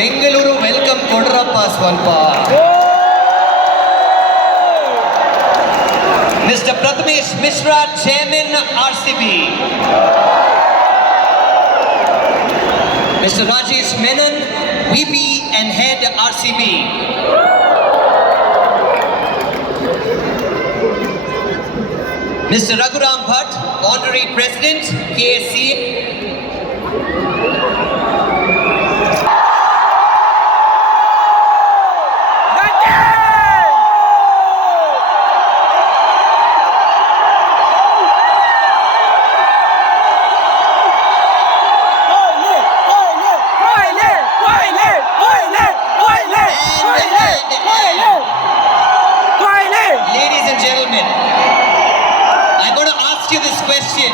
Bengaluru, welcome Kodrappa Swalpa. Mr. Prathamesh Mishra, Chairman RCB. Mr. Rajesh Menon, VP and Head RCB. Mr. Raghuram Bhatt, Honorary President, KSC. Ladies and gentlemen, I'm going to ask you this question.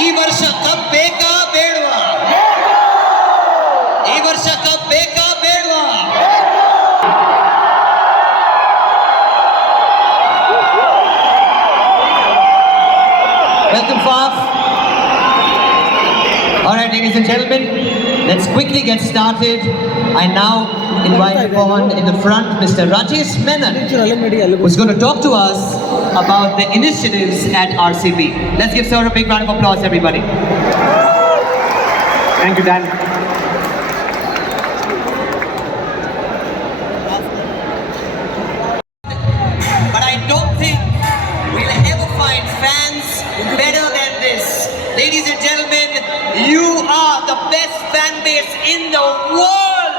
Ee varsha kab beka bedwa? Ee varsha kab beka bedwa? Welcome, Faf. Alright, ladies and gentlemen, let's quickly get started. I now invite upon in the front Mr. Rajesh Menon, who's going to talk to us about the initiatives at RCB. Let's give sir a big round of applause, everybody. Thank you, Dan. But I don't think we'll ever find fans better than this. Ladies and gentlemen, you are the best fan base in the world.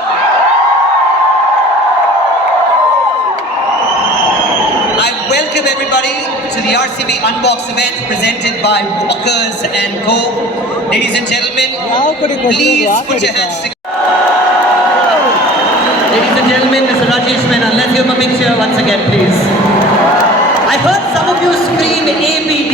I welcome everybody to the RCB Unbox event presented by Walkers and Co. Ladies and gentlemen, please put your hands together. Ladies and gentlemen, Mr. Rajesh Menon, let's give him a big cheer once again, please. I heard some of you scream ABD.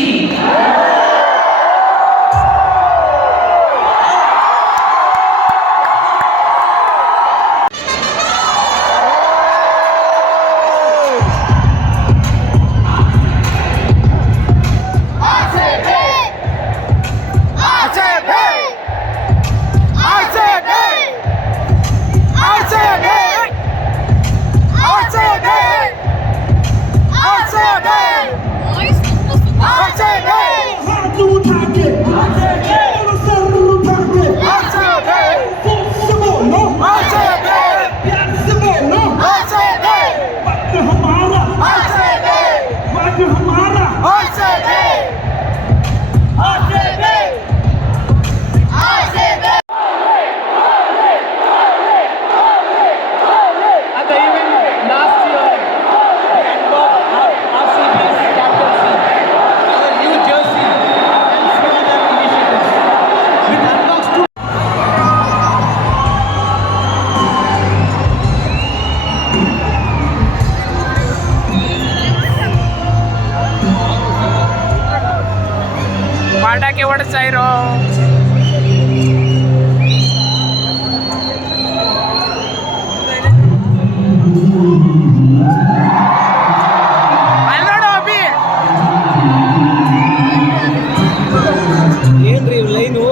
ಪಟಾಕಿ ಹೊಡೆಸ್ತಾ ಇರೋ ಅಲ್ಲೋಡು ಅಭಿ ಏನ್ರಿ line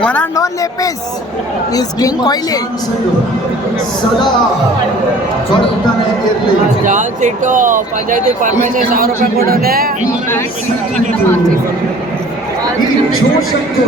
One and only piece is King Kohli. ಸದಾ ಕೊಡ್ತಾನೆ ಇರಲಿ. John ಸಿಟ್ಟು ಪಂಚಾಯತಿ permission 1000 ರೂಪಾಯಿ ಕೊಡೋನೆ. ಈ ಜೋಶ್ ಅಂತೂ